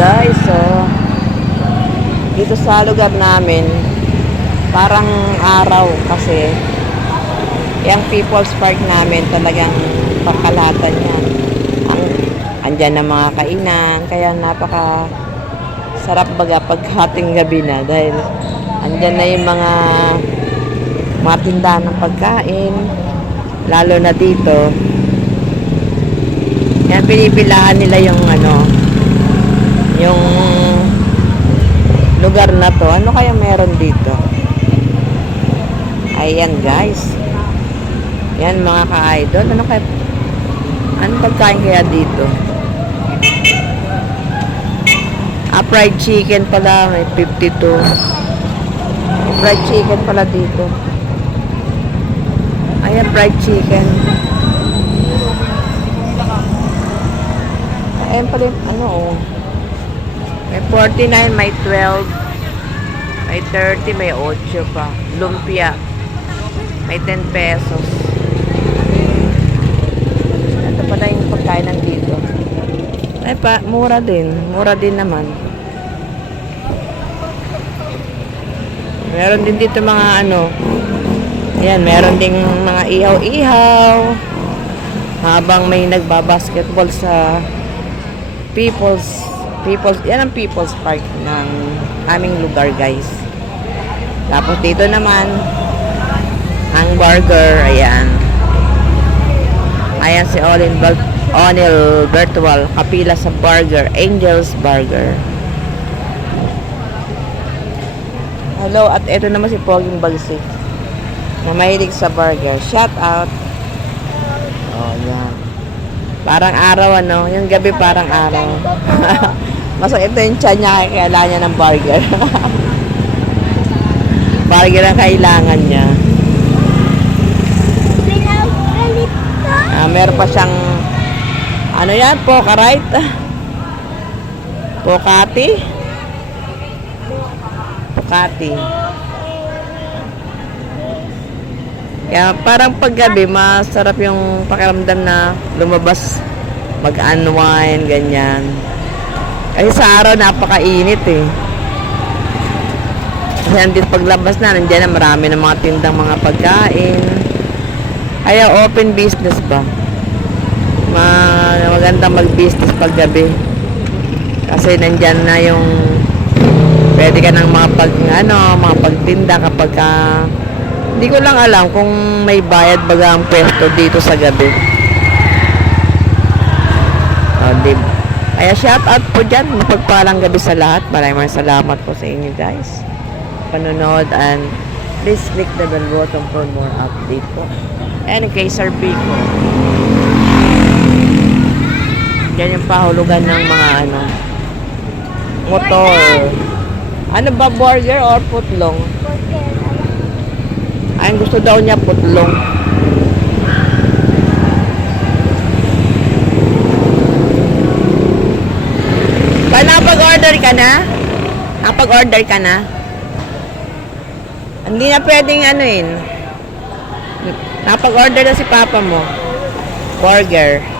guys, so dito sa lugar namin parang araw kasi yung People's Park namin talagang pakalatan yan. Ang, andyan na mga kainan, kaya napaka sarap baga pag hating gabi na dahil andyan na yung mga mga tindahan ng pagkain lalo na dito yan pinipilahan nila yung ano yung lugar na to ano kaya meron dito? Ayan guys. Yan mga ka-idol. Ano kaya ano pagkain kaya dito? Ah fried chicken pala. May 52 fried chicken pala dito. Ayan fried chicken. Ayan pala yung ano oh may 49, may 12, may 30, may 8 pa. Lumpia. May 10 pesos. Ito pala yung pagkain nandito. Ay pa, mura din. Mura din naman. Meron din dito mga ano. Yan, meron ding mga ihaw-ihaw. Habang may nagbabasketball sa People's People's, yan ang People's Park ng aming lugar guys. Tapos dito naman, ang burger, ayan. Ayan si Olin Onil Virtual, kapila sa burger, Angel's Burger. Hello, at ito naman si Poging Balsik na mahilig sa burger. Shout out. Oh, yan. Parang araw, ano? Yung gabi parang araw. Mas ito yung tiyan niya, kailangan niya ng burger. burger ang kailangan niya. Ah, meron pa siyang, ano yan, poka right? Pokati? Pokati. Kaya parang paggabi, masarap yung pakiramdam na lumabas, mag-unwind, ganyan. Kasi sa araw, napakainit eh. Kasi andito paglabas na, nandiyan na marami ng mga tindang mga pagkain. Kaya open business ba? Ma magandang mag-business paggabi. Kasi nandyan na yung pwede ka ng mga pag ano, mga pagtinda kapag ka hindi ko lang alam kung may bayad baga ang pwesto dito sa gabi. Oh, di Kaya shout out po dyan. Mapagpalang gabi sa lahat. Maraming salamat po sa inyo guys. Panonood and please click the bell button for more update po. And kay Sir Pico. Yan yung pahulugan ng mga ano motor. Ano ba burger or putlong? Ay, gusto daw niya putlong. Pa, nakapag-order ka na? Nakapag-order ka na? Hindi na pwedeng ano yun. Nakapag-order na si papa mo. Burger.